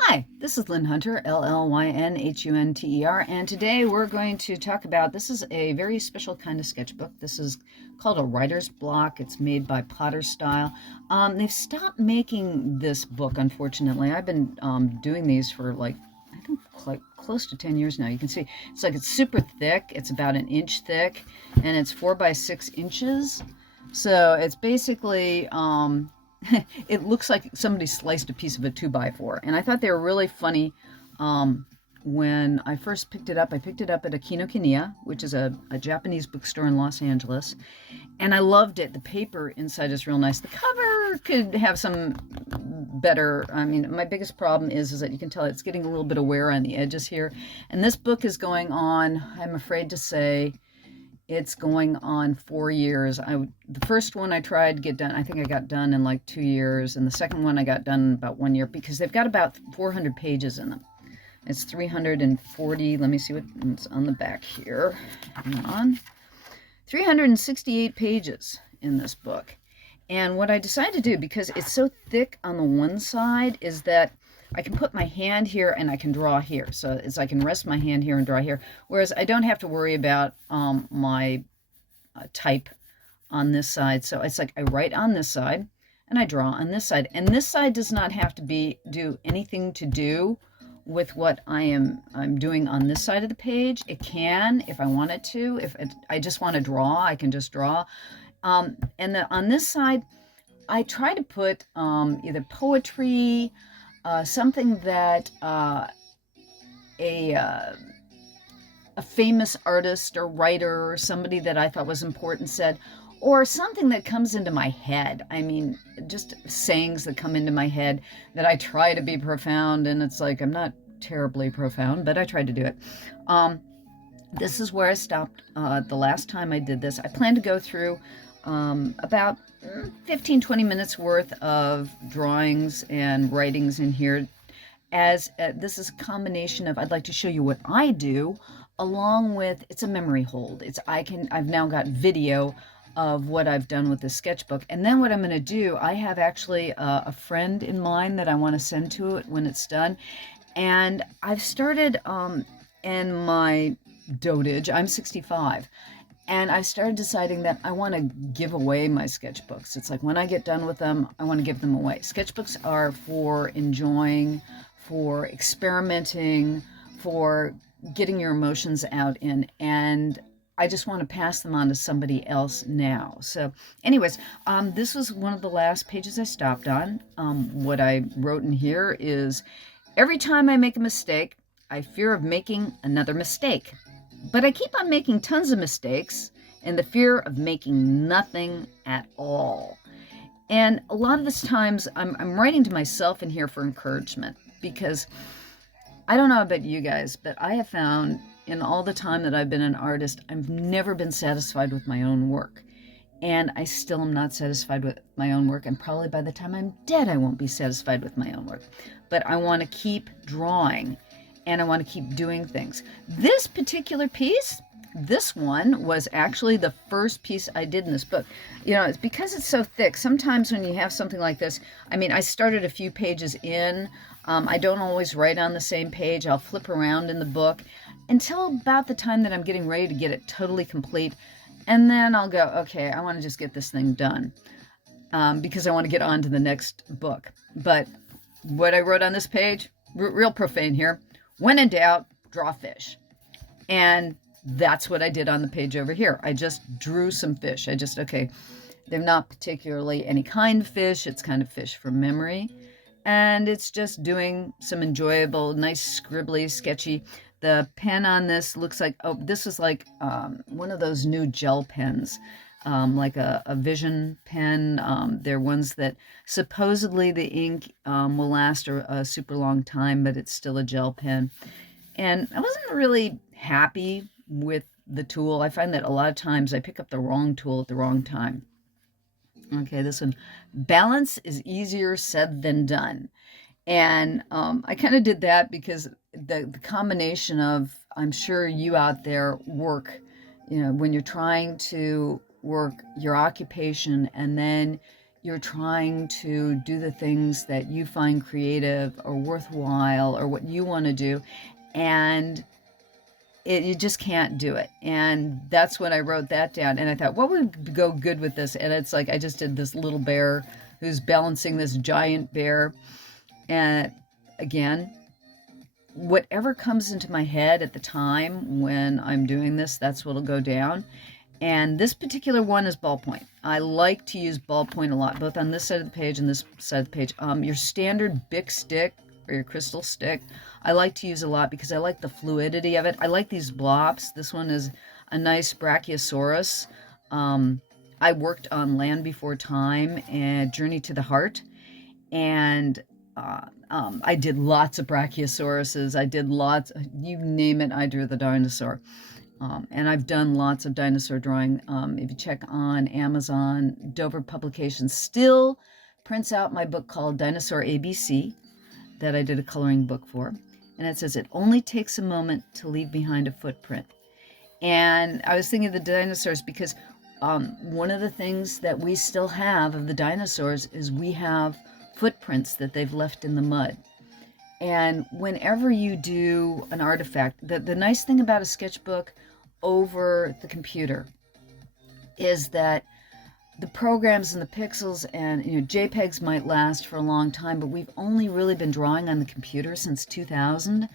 Hi, this is Llyn Hunter, Llynhunter, and today we're going to talk about, this is a very special kind of sketchbook. This is called a writer's block. It's made by Potter Style. They've stopped making this book, unfortunately. I've been doing these for like, I think like close to 10 years now. You can see it's super thick. It's about an inch thick, and it's 4 by 6 inches. So it's basically it looks like somebody sliced a piece of a 2x4. And I thought they were really funny. When I first picked it up, I picked it up at a Kinokuniya, which is a Japanese bookstore in Los Angeles. And I loved it. The paper inside is real nice. The cover could have some better. I mean, my biggest problem is that you can tell it's getting a little bit of wear on the edges here. And this book is going on, I'm afraid to say, it's going on 4 years. The first one I tried to get done, I think I got done in like 2 years, and the second one I got done in about 1 year because they've got about 400 pages in them. It's 340. Let me see what's on the back here. Hang on. 368 pages in this book. And what I decided to do, because it's so thick on the one side, is that I can put my hand here and I can draw here. So I can rest my hand here and draw here. Whereas I don't have to worry about my type on this side. So it's like I write on this side and I draw on this side. And this side does not have to do anything to do with what I'm doing on this side of the page. It can, if I want it to. If I just want to draw, I can just draw. On this side, I try to put either poetry, something that a famous artist or writer or somebody that I thought was important said, or something that comes into my head. I mean, just sayings that come into my head that I try to be profound, and it's like I'm not terribly profound, but I tried to do it. This is where I stopped the last time I did this. I plan to go through about 15-20 minutes worth of drawings and writings in here, as this is a combination of, I'd like to show you what I do, along with, it's a memory hold. I've now got video of what I've done with this sketchbook. And then what I'm going to do, I have actually a friend in mind that I want to send to it when it's done. And I've started in my dotage, I'm 65. And I started deciding that I want to give away my sketchbooks. It's like when I get done with them, I want to give them away. Sketchbooks are for enjoying, for experimenting, for getting your emotions out in, and I just want to pass them on to somebody else now. So anyways, this was one of the last pages I stopped on. What I wrote in here is, every time I make a mistake, I fear of making another mistake. But I keep on making tons of mistakes and the fear of making nothing at all. And a lot of this times I'm writing to myself in here for encouragement, because I don't know about you guys, but I have found in all the time that I've been an artist, I've never been satisfied with my own work. And I still am not satisfied with my own work. And probably by the time I'm dead, I won't be satisfied with my own work. But I want to keep drawing. And I want to keep doing things. This particular piece, this one was actually the first piece I did in this book. You know, it's because it's so thick. Sometimes when you have something like this, I mean, I started a few pages in. I don't always write on the same page. I'll flip around in the book until about the time that I'm getting ready to get it totally complete. And then I'll go, okay, I want to just get this thing done because I want to get on to the next book. But what I wrote on this page, real profane here. When in doubt, draw fish. And that's what I did on the page over here. I just drew some fish. Okay, they're not particularly any kind of fish. It's kind of fish from memory. And it's just doing some enjoyable, nice, scribbly, sketchy. The pen on this looks like, oh, this is like one of those new gel pens. Like a vision pen. They're ones that supposedly the ink will last a super long time, but it's still a gel pen. And I wasn't really happy with the tool. I find that a lot of times I pick up the wrong tool at the wrong time. Okay, this one, balance is easier said than done. And I kind of did that because the combination of, I'm sure you out there work, you know, when you're trying to work your occupation and then you're trying to do the things that you find creative or worthwhile or what you want to do, and you just can't do it. And that's when I wrote that down, and I thought, what would go good with this? And it's like I just did this little bear who's balancing this giant bear. And again, whatever comes into my head at the time when I'm doing this, that's what'll go down. And this particular one is ballpoint. I like to use ballpoint a lot, both on this side of the page and this side of the page. Your standard Bic stick or your crystal stick, I like to use a lot because I like the fluidity of it. I like these blobs. This one is a nice Brachiosaurus. I worked on Land Before Time and Journey to the Heart, and I did lots of Brachiosauruses. I did lots, you name it, I drew the dinosaur. And I've done lots of dinosaur drawing. If you check on Amazon, Dover Publications still prints out my book called Dinosaur ABC that I did a coloring book for. And it says, it only takes a moment to leave behind a footprint. And I was thinking of the dinosaurs because one of the things that we still have of the dinosaurs is we have footprints that they've left in the mud. And whenever you do an artifact, the nice thing about a sketchbook over the computer is that the programs and the pixels and JPEGs might last for a long time, but we've only really been drawing on the computer since 2000.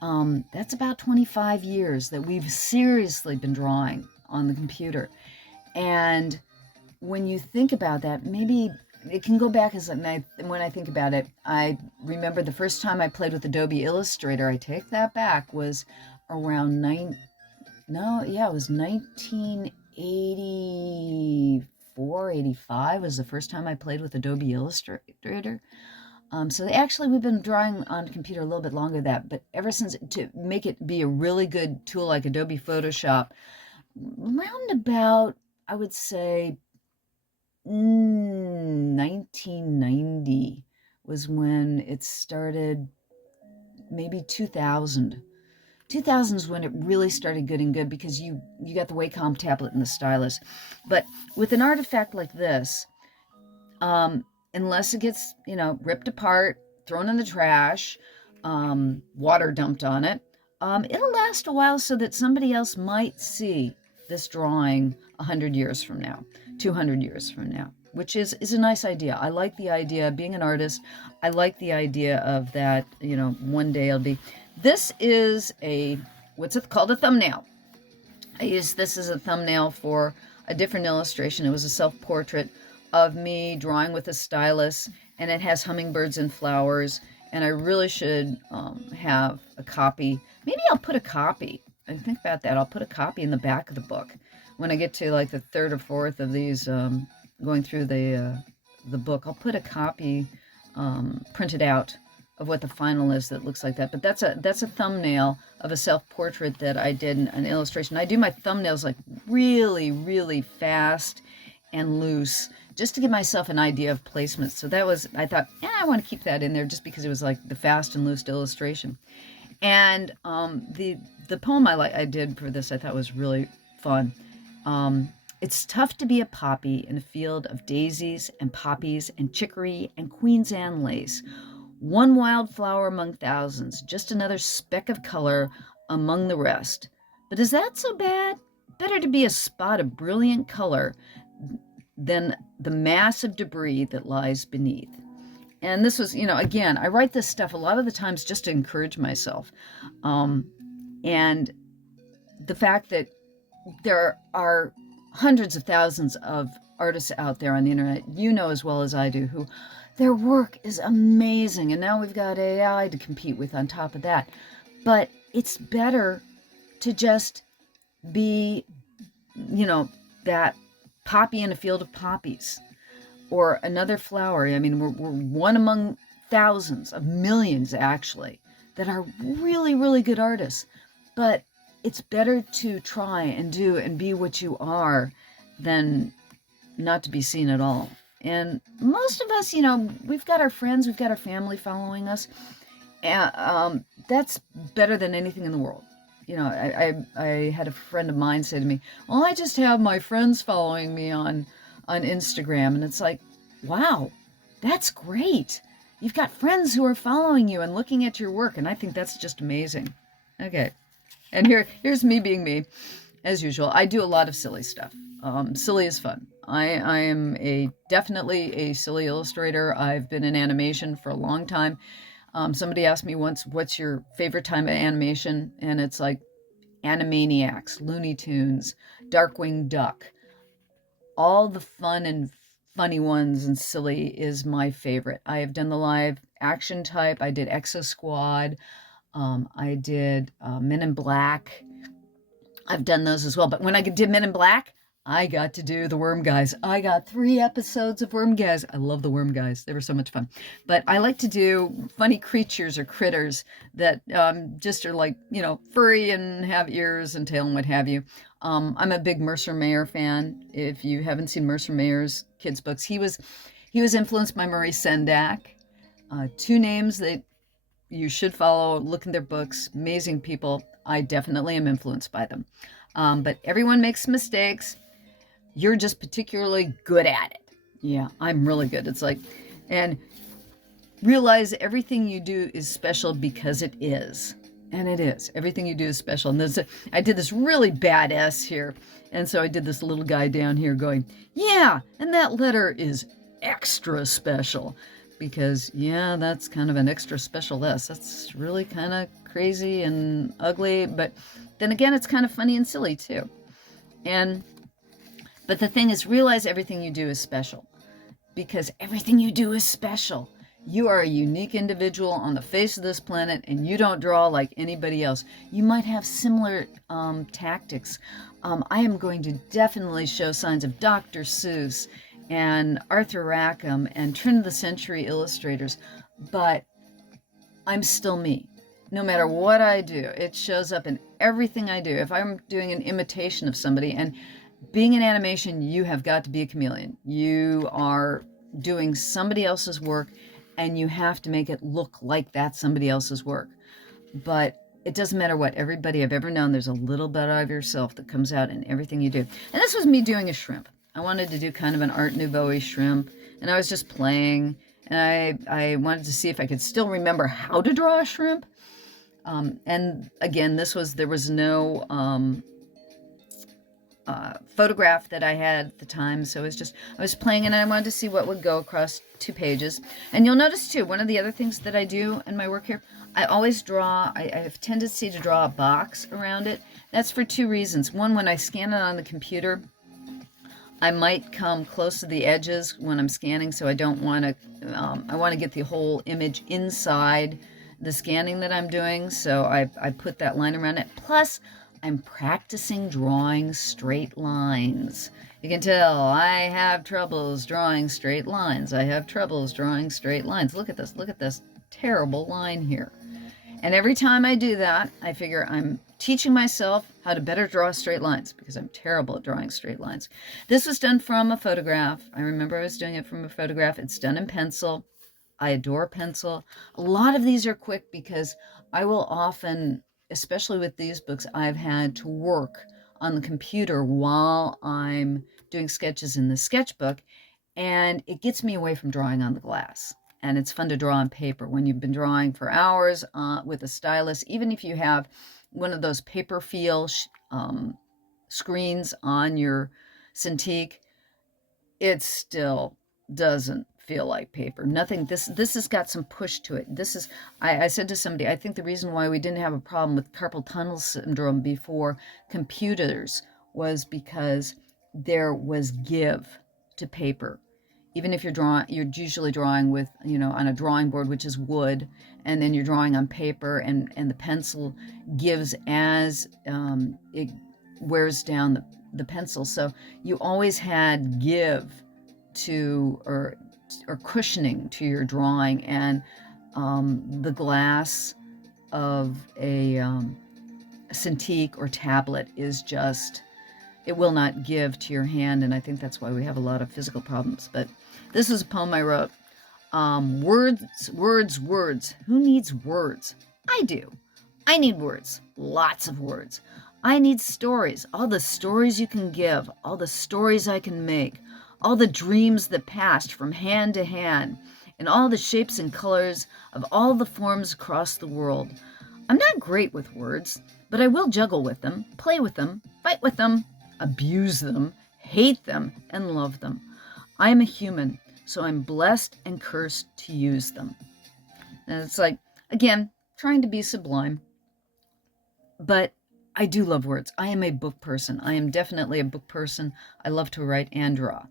That's about 25 years that we've seriously been drawing on the computer. And when you think about that, maybe it can go back as when I think about it, I remember the first time I played with Adobe Illustrator, I take that back, was around it was 1984, 85 was the first time I played with Adobe Illustrator. So actually we've been drawing on the computer a little bit longer than that, but ever since, to make it be a really good tool like Adobe Photoshop, round about, I would say, 1990 was when it started, maybe 2000. 2000 is when it really started getting good because you got the Wacom tablet and the stylus. But with an artifact like this, unless it gets, ripped apart, thrown in the trash, water dumped on it, it'll last a while so that somebody else might see this drawing 100 years from now, 200 years from now, which is a nice idea. I like the idea of being an artist. I like the idea of that, one day it'll be. This is what's it called? A thumbnail. I used this as a thumbnail for a different illustration. It was a self-portrait of me drawing with a stylus, and it has hummingbirds and flowers, and I really should have a copy. Maybe I'll put a copy. I think about that. I'll put a copy in the back of the book. When I get to like the third or fourth of these, going through the book, I'll put a copy printed out of what the final is that looks like that. But that's a thumbnail of a self-portrait that I did in an illustration. I do my thumbnails like really, really fast and loose, just to give myself an idea of placement. So that was, I thought, I want to keep that in there just because it was like the fast and loose illustration. And the poem I did for this, I thought was really fun. It's tough to be a poppy in a field of daisies and poppies and chicory and Queen's Anne lace. One wild flower among thousands, just another speck of color among the rest. But is that so bad? Better to be a spot of brilliant color than the mass of debris that lies beneath. And this was, again, I write this stuff a lot of the times just to encourage myself. And the fact that there are hundreds of thousands of artists out there on the internet, as well as I do, who their work is amazing. And now we've got AI to compete with on top of that. But it's better to just be, that poppy in a field of poppies or another flower. I mean, we're one among thousands of millions, actually, that are really, really good artists. But it's better to try and do and be what you are than not to be seen at all. And most of us, we've got our friends, we've got our family following us. And that's better than anything in the world. I had a friend of mine say to me, well, I just have my friends following me on Instagram. And it's like, wow, that's great. You've got friends who are following you and looking at your work, and I think that's just amazing. Okay, and here's me being me, as usual. I do a lot of silly stuff. Silly is fun. I am definitely a silly illustrator. I've been in animation for a long time. Somebody asked me once, what's your favorite time of animation? And it's like Animaniacs, Looney Tunes, Darkwing Duck. All the fun and funny ones and silly is my favorite. I have done the live action type. I did Exo Squad. I did Men in Black. I've done those as well. But when I did Men in Black, I got to do the Worm Guys. I got 3 episodes of Worm Guys. I love the Worm Guys. They were so much fun. But I like to do funny creatures or critters that just are like, furry and have ears and tail and what have you. I'm a big Mercer Mayer fan. If you haven't seen Mercer Mayer's kids' books, he was influenced by Maurice Sendak. 2 names that you should follow, look in their books. Amazing people. I definitely am influenced by them. But everyone makes mistakes. You're just particularly good at it. Yeah, I'm really good. It's like, and realize everything you do is special because it is. And it is. Everything you do is special. And I did this really bad S here. And so I did this little guy down here going, yeah, and that letter is extra special. Because, yeah, that's kind of an extra special S. That's really kind of crazy and ugly. But then again, it's kind of funny and silly, too. But the thing is, realize everything you do is special. Because everything you do is special. You are a unique individual on the face of this planet, and you don't draw like anybody else. You might have similar tactics. I am going to definitely show signs of Dr. Seuss and Arthur Rackham and turn of the century illustrators, but I'm still me. No matter what I do, it shows up in everything I do. If I'm doing an imitation of somebody, and being in animation, you have got to be a chameleon. You are doing somebody else's work, and you have to make it look like that's somebody else's work. But it doesn't matter what. Everybody I've ever known, there's a little bit of yourself that comes out in everything you do. And this was me doing a shrimp. I wanted to do kind of an Art Nouveau-y shrimp, and I was just playing, and I wanted to see if I could still remember how to draw a shrimp. And again, there was no photograph that I had at the time, so I was playing, and I wanted to see what would go across 2 pages. And you'll notice too, one of the other things that I do in my work here, I always draw, I have a tendency to draw a box around it. That's for 2 reasons. One, when I scan it on the computer, I might come close to the edges when I'm scanning, so I don't want to, I want to get the whole image inside the scanning that I'm doing, so I put that line around it. Plus, I'm practicing drawing straight lines. You can tell I have troubles drawing straight lines. I have troubles drawing straight lines. Look at this terrible line here. And every time I do that, I figure I'm teaching myself how to better draw straight lines because I'm terrible at drawing straight lines. This was done from a photograph. I remember I was doing it from a photograph. It's done in pencil. I adore pencil. A lot of these are quick because I will often, especially with these books, I've had to work on the computer while I'm doing sketches in the sketchbook, and it gets me away from drawing on the glass. And it's fun to draw on paper when you've been drawing for hours with a stylus. Even if you have one of those paper feel screens on your Cintiq, it still doesn't feel like paper. Nothing. This has got some push to it. I said to somebody, I think the reason why we didn't have a problem with carpal tunnel syndrome before computers was because there was give to paper. Even if you're usually drawing with, on a drawing board, which is wood, and then you're drawing on paper, and the pencil gives as it wears down the pencil. So you always had give to, or cushioning to your drawing, and the glass of a Cintiq or tablet is just, it will not give to your hand, and I think that's why we have a lot of physical problems. But this is a poem I wrote. Words. Who needs words? I do. I need words. Lots of words. I need stories. All the stories you can give. All the stories I can make. all the dreams that passed from hand to hand, in all the shapes and colors of all the forms across the world. I'm not great with words, but I will juggle with them, play with them, fight with them, abuse them, hate them, and love them. I am a human, so I'm blessed and cursed to use them. And it's like, again, trying to be sublime. But I do love words. I am a book person. I am definitely a book person. I love to write and draw.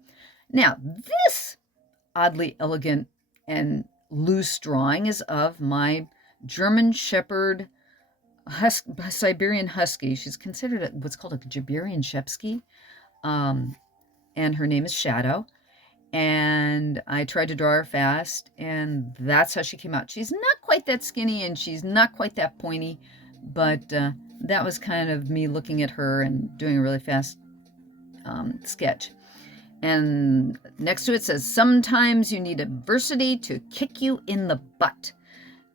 Now, this oddly elegant and loose drawing is of my German Shepherd Siberian Husky. She's considered what's called a Siberian Shepsky, and her name is Shadow. And I tried to draw her fast, and that's how she came out. She's not quite that skinny, and she's not quite that pointy, but that was kind of me looking at her and doing a really fast sketch. And next to it says, sometimes you need adversity to kick you in the butt.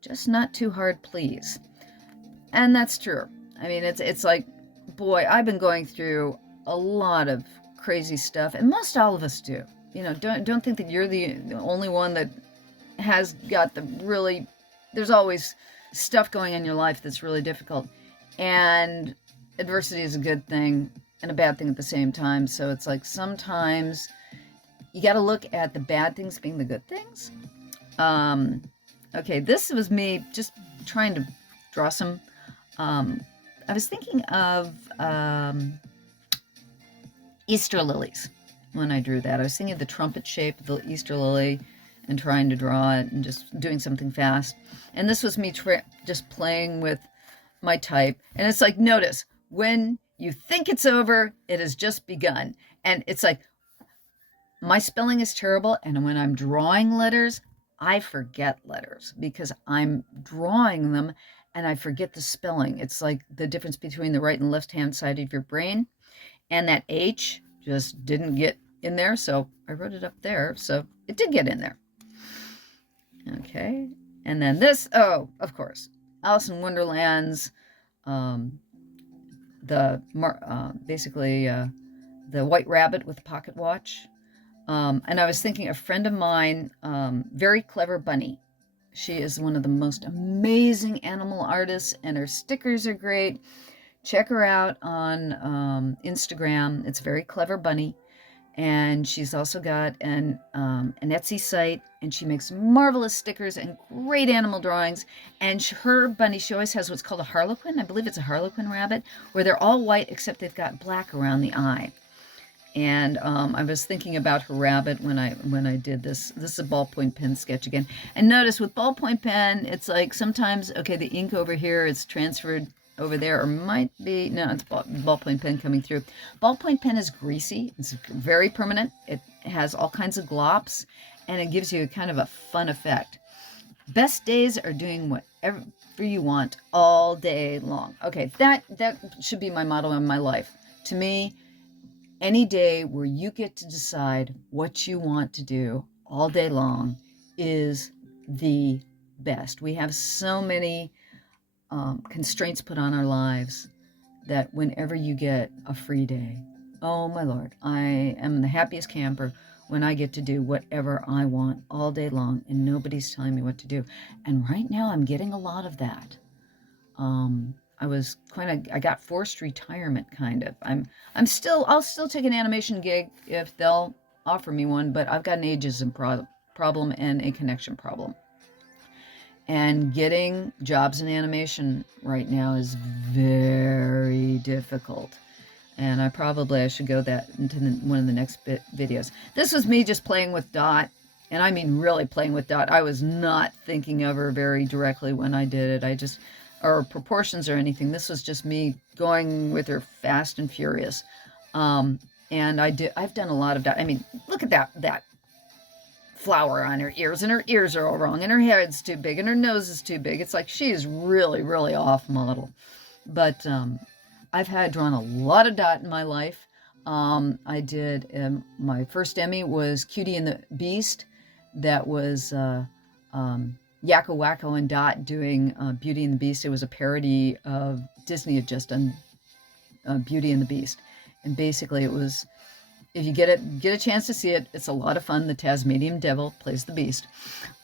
Just not too hard, please. And that's true. I mean, it's like, boy, I've been going through a lot of crazy stuff, and most all of us do. You know, don't think that you're the only one that has got the really, there's always stuff going on in your life that's really difficult. And adversity is a good thing and a bad thing at the same time. So it's like sometimes you got to look at the bad things being the good things. Okay, this was me just trying to draw some. I was thinking of Easter lilies when I drew that. I was thinking of the trumpet shape of the Easter lily and trying to draw it and just doing something fast. And this was me just playing with my type. And it's like, notice, when you think it's over, it has just begun. And it's like, my spelling is terrible. And when I'm drawing letters, I forget letters because I'm drawing them and I forget the spelling. It's like the difference between the right and left hand side of your brain. And that H just didn't get in there. So I wrote it up there. So it did get in there. Okay. And then this, oh, of course, Alice in Wonderland's, basically the White Rabbit with the pocket watch. And I was thinking a friend of mine, Very Clever Bunny. She is one of the most amazing animal artists, and her stickers are great. Check her out on Instagram. It's Very Clever Bunny. And she's also got an Etsy site, and she makes marvelous stickers and great animal drawings. And her bunny, she always has what's called a harlequin. I believe it's a harlequin rabbit, where they're all white except they've got black around the eye. And I was thinking about her rabbit when I did this. This is a ballpoint pen sketch again. And notice with ballpoint pen, it's like sometimes, okay, the ink over here is transferred over there, or might be, no, it's ballpoint pen coming through. Ballpoint pen is greasy. It's very permanent. It has all kinds of glops, and it gives you kind of a fun effect. Best days are doing whatever you want all day long. Okay, that should be my motto in my life. To me, any day where you get to decide what you want to do all day long is the best. We have so many constraints put on our lives that whenever you get a free day, oh my Lord, I am the happiest camper when I get to do whatever I want all day long and nobody's telling me what to do. And right now I'm getting a lot of that. I got forced retirement kind of. I'll still take an animation gig if they'll offer me one, but I've got an ageism problem and a connection problem. And getting jobs in animation right now is very difficult. And I should go that into one of the next videos. This was me just playing with Dot. And I mean really playing with Dot. I was not thinking of her very directly when I did it. Or proportions or anything. This was just me going with her fast and furious. And I've done a lot of Dot. I mean, look at that flower on her ears, and her ears are all wrong, and her head's too big, and her nose is too big. It's like she is really, really off model. But I've drawn a lot of Dot in my life. I did, my first Emmy was Cutie and the Beast. That was Yakko Wacko and Dot doing Beauty and the Beast. It was a parody of Disney had just done Beauty and the Beast. And basically it was If you get a chance to see it, it's a lot of fun. The Tasmanian Devil plays the Beast.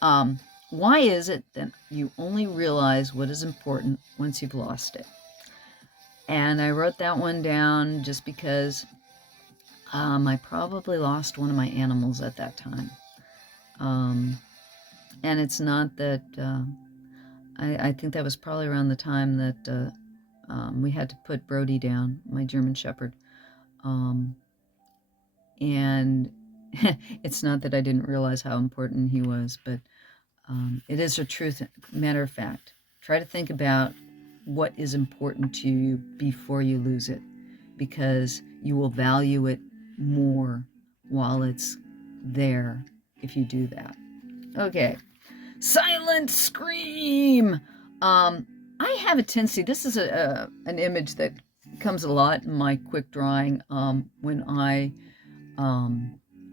Why is it that you only realize what is important once you've lost it? And I wrote that one down just because I probably lost one of my animals at that time. And it's not that, I think that was probably around the time that we had to put Brody down, my German Shepherd. And it's not that I didn't realize how important he was, but it is a truth, matter of fact. Try to think about what is important to you before you lose it, because you will value it more while it's there if you do that. Okay. Silent scream. I have a tendency, this is an image that comes a lot in my quick drawing when I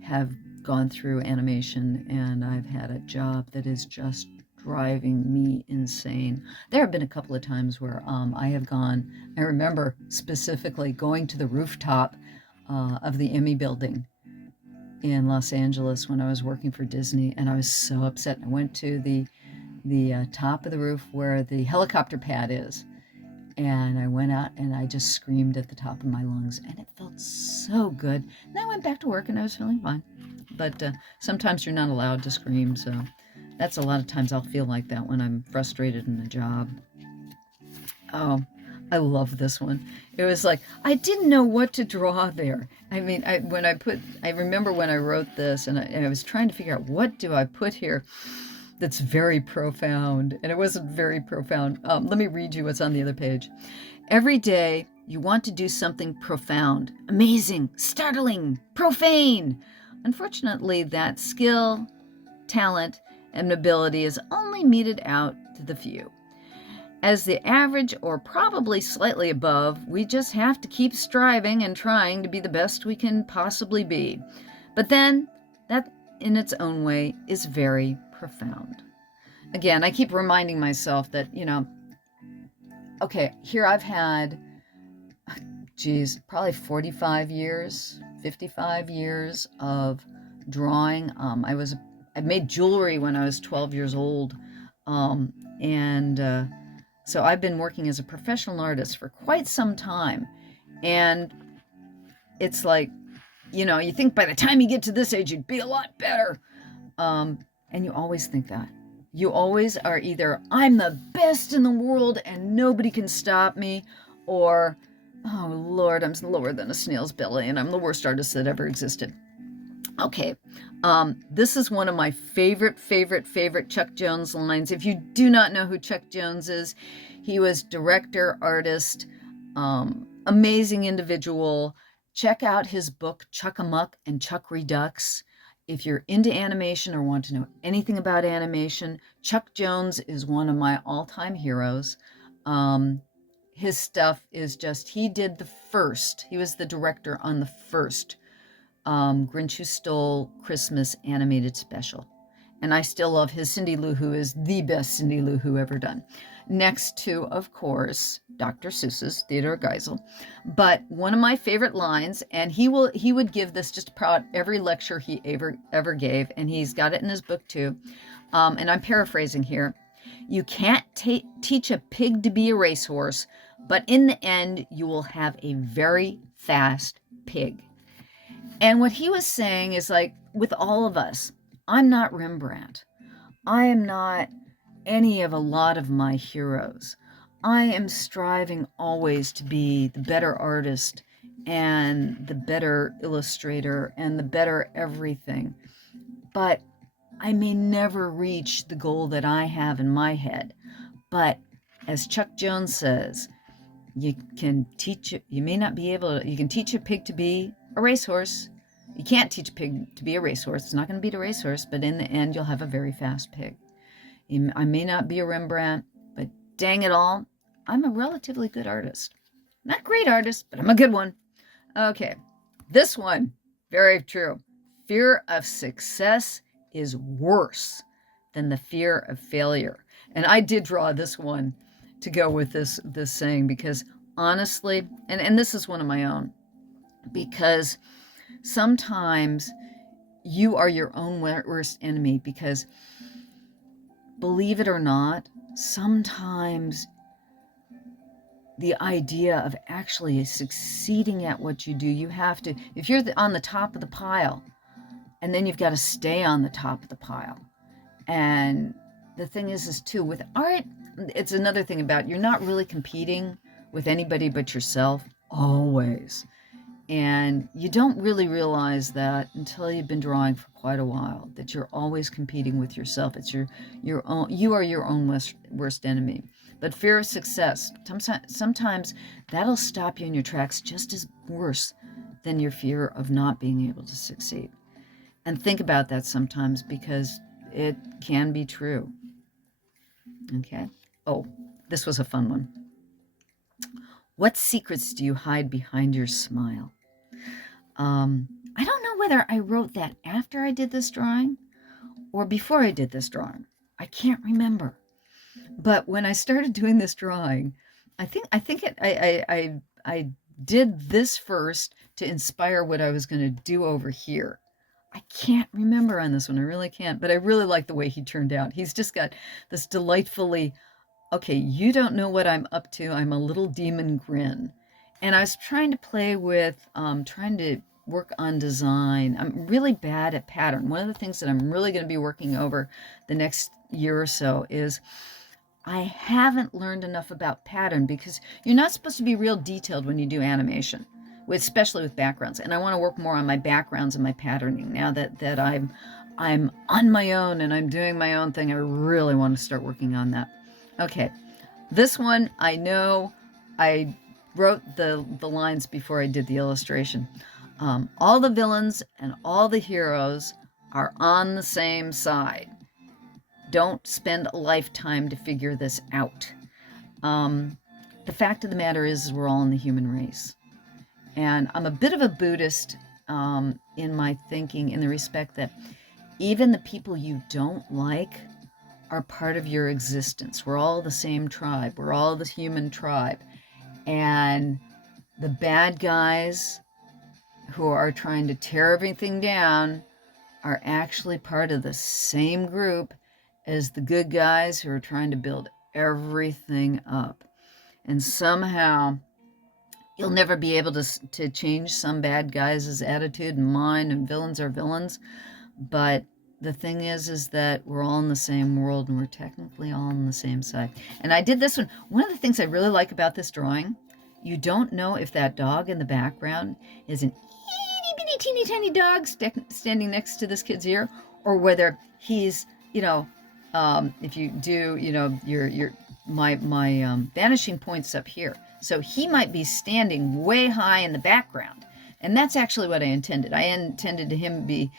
have gone through animation and I've had a job that is just driving me insane. There have been a couple of times where I have gone, I remember specifically going to the rooftop of the Emmy building in Los Angeles when I was working for Disney, and I was so upset. I went to the top of the roof where the helicopter pad is, and I went out and I just screamed at the top of my lungs, and it felt so good. And I went back to work and I was feeling fine. But sometimes you're not allowed to scream, so that's a lot of times I'll feel like that when I'm frustrated in a job. Oh, I love this one. It was like, I didn't know what to draw there. I mean, I remember when I wrote this and I was trying to figure out what do I put here that's very profound. And it wasn't very profound. Let me read you what's on the other page. Every day you want to do something profound, amazing, startling, profane. Unfortunately, that skill, talent, and ability is only meted out to the few. As the average, or probably slightly above, we just have to keep striving and trying to be the best we can possibly be. But then, that in its own way is very profound. Again, I keep reminding myself that, okay, here I've had, probably 45 years, 55 years of drawing. I made jewelry when I was 12 years old, so I've been working as a professional artist for quite some time. And it's like, you think by the time you get to this age, you'd be a lot better. And you always think that. You always are either, I'm the best in the world and nobody can stop me, or, oh Lord, I'm lower than a snail's belly and I'm the worst artist that ever existed. Okay, this is one of my favorite Chuck Jones lines. If you do not know who Chuck Jones is, he was director, artist, amazing individual. Check out his book, Chuck-a-Muck and Chuck Redux. If you're into animation or want to know anything about animation, Chuck Jones is one of my all-time heroes. His stuff is just, he was the director on the first Grinch Who Stole Christmas animated special. And I still love his Cindy Lou Who is the best Cindy Lou Who ever done. Next to, of course, Dr. Seuss's Theodore Geisel. But one of my favorite lines, and he would give this just about every lecture he ever gave, and he's got it in his book too. And I'm paraphrasing here. You can't teach a pig to be a racehorse, but in the end, you will have a very fast pig. And what he was saying is, like, with all of us, I'm not Rembrandt. I am not any of a lot of my heroes. I am striving always to be the better artist and the better illustrator and the better everything. But I may never reach the goal that I have in my head. But as Chuck Jones says, you can teach a pig to be a racehorse. You can't teach a pig to be a racehorse. It's not going to beat a racehorse, but in the end, you'll have a very fast pig. I may not be a Rembrandt, but dang it all, I'm a relatively good artist. Not great artist, but I'm a good one. Okay, this one, very true. Fear of success is worse than the fear of failure. And I did draw this one to go with this saying, because honestly, and this is one of my own, because sometimes you are your own worst enemy, because believe it or not, sometimes the idea of actually succeeding at what you do, you have to, if you're on the top of the pile, and then you've got to stay on the top of the pile. And the thing is too, with art, it's another thing about, you're not really competing with anybody but yourself, always. And you don't really realize that until you've been drawing for quite a while, that you're always competing with yourself. It's your own, you are your own worst enemy. But fear of success, sometimes that'll stop you in your tracks just as worse than your fear of not being able to succeed. And think about that sometimes, because it can be true. Okay. Oh, this was a fun one. What secrets do you hide behind your smile? I don't know whether I wrote that after I did this drawing or before I did this drawing. I can't remember. But when I started doing this drawing, I did this first to inspire what I was going to do over here. I can't remember on this one. I really can't. But I really like the way he turned out. He's just got this delightfully, okay, you don't know what I'm up to. I'm a little demon grin. And I was trying to play with, trying to work on design. I'm really bad at pattern. One of the things that I'm really going to be working over the next year or so is I haven't learned enough about pattern, because you're not supposed to be real detailed when you do animation, especially with backgrounds. And I want to work more on my backgrounds and my patterning now that I'm on my own and I'm doing my own thing. I really want to start working on that. Okay, this one, I know I wrote the lines before I did the illustration. All the villains and all the heroes are on the same side. Don't spend a lifetime to figure this out. The fact of the matter is we're all in the human race. And I'm a bit of a Buddhist in my thinking, in the respect that even the people you don't like are part of your existence. We're all the same tribe. We're all the human tribe. And the bad guys who are trying to tear everything down are actually part of the same group as the good guys who are trying to build everything up. And somehow you'll never be able to change some bad guys' attitude and mind, and villains are villains. But the thing is that we're all in the same world, and we're technically all on the same side. And I did this one. One of the things I really like about this drawing, you don't know if that dog in the background is an itty bitty teeny tiny dog standing next to this kid's ear, or whether he's, if you do, my vanishing point's up here. So he might be standing way high in the background. And that's actually what I intended. I intended him to be,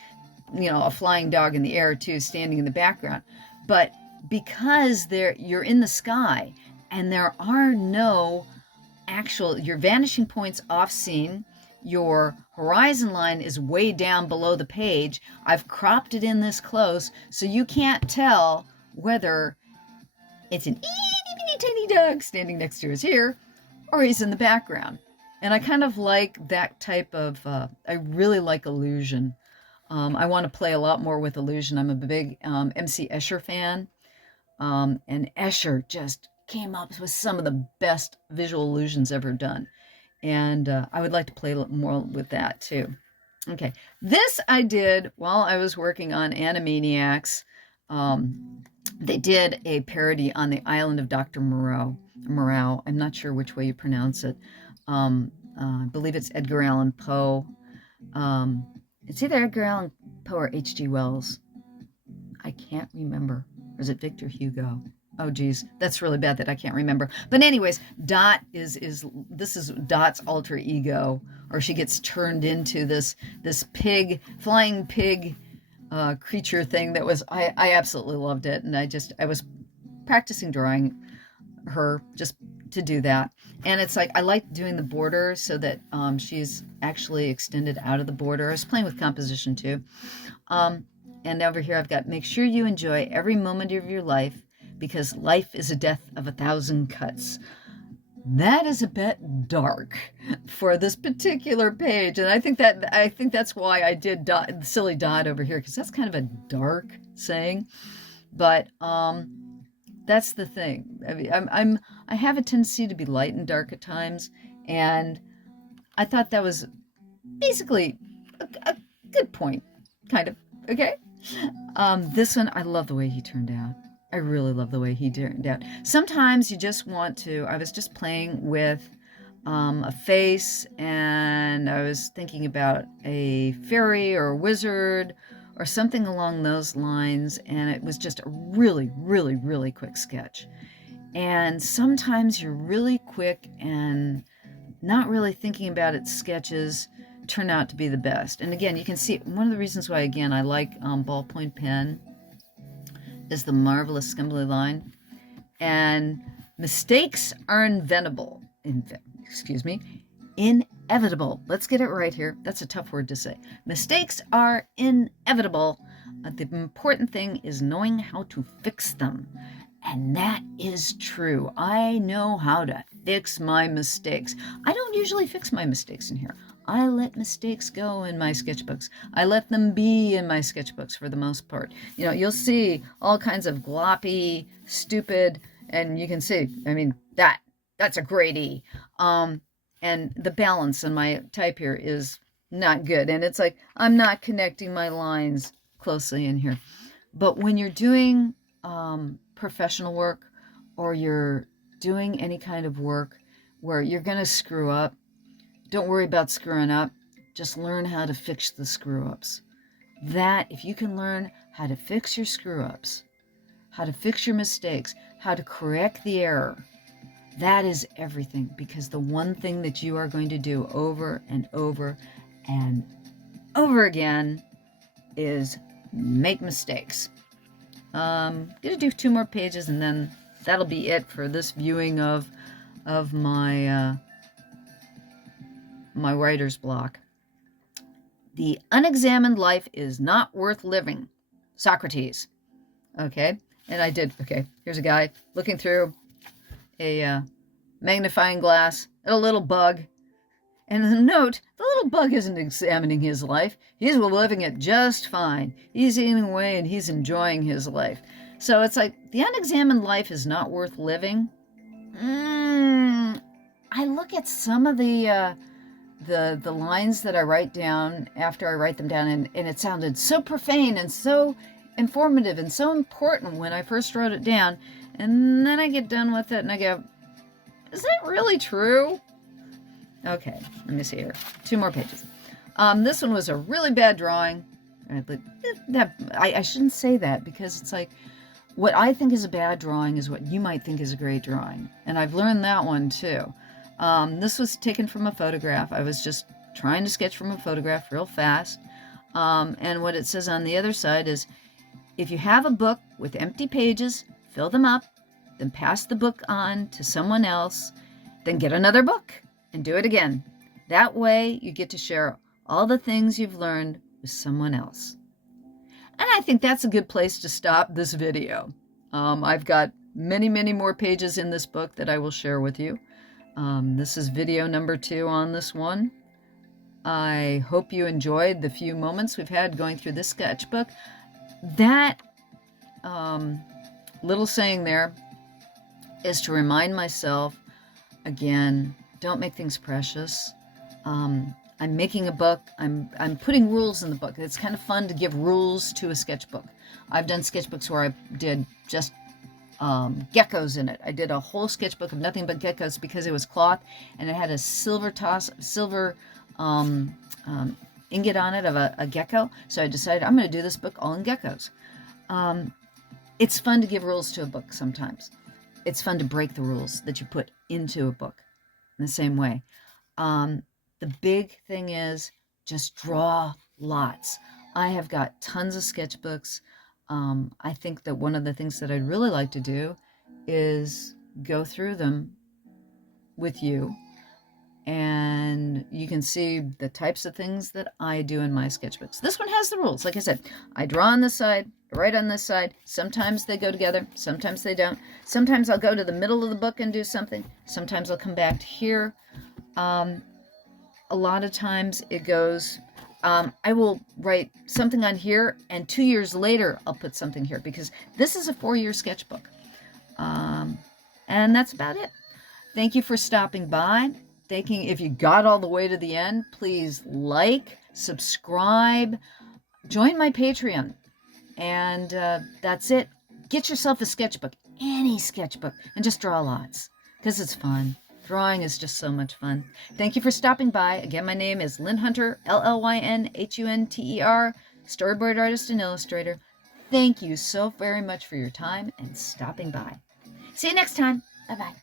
a flying dog in the air too, standing in the background. But because you're in the sky and there are no your vanishing point's off scene, your horizon line is way down below the page. I've cropped it in this close so you can't tell whether it's an itty bitty tiny dog standing next to his ear or he's in the background. And I kind of like that type of, I really like illusion. I want to play a lot more with illusion. I'm a big MC Escher fan. And Escher just came up with some of the best visual illusions ever done. And I would like to play more with that too. Okay, this I did while I was working on Animaniacs. They did a parody on the island of Dr. Moreau. I'm not sure which way you pronounce it. I believe it's Edgar Allan Poe. It's either Edgar Allan Poe or H.G. Wells. I can't remember. Or is it Victor Hugo? Oh, geez, that's really bad that I can't remember. But anyways, Dot this is Dot's alter ego, or she gets turned into this flying pig creature thing that was, I absolutely loved it. And I was practicing drawing her just to do that. And it's like, I like doing the border so that she's actually extended out of the border. I was playing with composition too. And over here I've got, make sure you enjoy every moment of your life, because life is a death of 1,000 cuts. that is a bit dark for this particular page, and I think that's why I did the silly dot over here, because that's kind of a dark saying. But that's the thing. I mean, I have a tendency to be light and dark at times, and I thought that was basically a good point, kind of. Okay. This one, I love the way he turned out. I really love the way he turned out. Sometimes you just want to. I was just playing with a face, and I was thinking about a fairy or a wizard or something along those lines, and it was just a really, really, really quick sketch. And sometimes you're really quick and not really thinking about its sketches turn out to be the best. And again, you can see one of the reasons why, again, I like ballpoint pen is the marvelous squiggly line. And mistakes are inevitable. Inevitable. Let's get it right here. That's a tough word to say. Mistakes are inevitable. The important thing is knowing how to fix them. And that is true. I know how to fix my mistakes. I don't usually fix my mistakes in here. I let mistakes go in my sketchbooks. I let them be in my sketchbooks for the most part. You know, you'll see all kinds of gloppy, stupid, and you can see, I mean, that's a great E. And the balance in my type here is not good. And it's like, I'm not connecting my lines closely in here. But when you're doing professional work, or you're doing any kind of work where you're going to screw up, don't worry about screwing up. Just learn how to fix the screw ups. That, if you can learn how to fix your screw ups, how to fix your mistakes, how to correct the error, that is everything. Because the one thing that you are going to do over and over and over again is make mistakes. Gonna do 2 more pages, and then that'll be it for this viewing of my my writer's block. The unexamined life is not worth living. Socrates. Okay, and I did. Okay, here's a guy looking through a magnifying glass at a little bug. And note, the little bug isn't examining his life. He's living it just fine. He's eating away and he's enjoying his life. So it's like, the unexamined life is not worth living. I look at some of the lines that I write down after I write them down, and it sounded so profane and so informative and so important when I first wrote it down. And then I get done with it and I go, is that really true? Okay, let me see here. 2 more pages. This one was a really bad drawing. I shouldn't say that, because it's like, what I think is a bad drawing is what you might think is a great drawing. And I've learned that one too. This was taken from a photograph. I was just trying to sketch from a photograph real fast. And what it says on the other side is, if you have a book with empty pages, fill them up, then pass the book on to someone else, then get another book and do it again. That way you get to share all the things you've learned with someone else. And I think that's a good place to stop this video. I've got many, many more pages in this book that I will share with you. This is video number 2 on this one. I hope you enjoyed the few moments we've had going through this sketchbook. That little saying there is to remind myself, again, don't make things precious. I'm making a book. I'm putting rules in the book. It's kind of fun to give rules to a sketchbook. I've done sketchbooks where I did just geckos in it. I did a whole sketchbook of nothing but geckos because it was cloth and it had a silver ingot on it of a gecko. So I decided I'm going to do this book all in geckos. It's fun to give rules to a book sometimes. It's fun to break the rules that you put into a book in the same way. The big thing is just draw lots. I have got tons of sketchbooks. I think that one of the things that I'd really like to do is go through them with you and you can see the types of things that I do in my sketchbooks. This one has the rules. Like I said, I draw on this side, write on this side. Sometimes they go together, sometimes they don't. Sometimes I'll go to the middle of the book and do something. Sometimes I'll come back to here. A lot of times it goes, I will write something on here, and 2 years later I'll put something here, because this is a 4-year sketchbook. And that's about it. Thank you for stopping by. If you got all the way to the end, please like, subscribe, join my Patreon, and that's it. Get yourself a sketchbook, any sketchbook, and just draw lots, because it's fun. Drawing is just so much fun. Thank you for stopping by. Again, my name is Llyn Hunter, Llynhunter, storyboard artist and illustrator. Thank you so very much for your time and stopping by. See you next time. Bye-bye.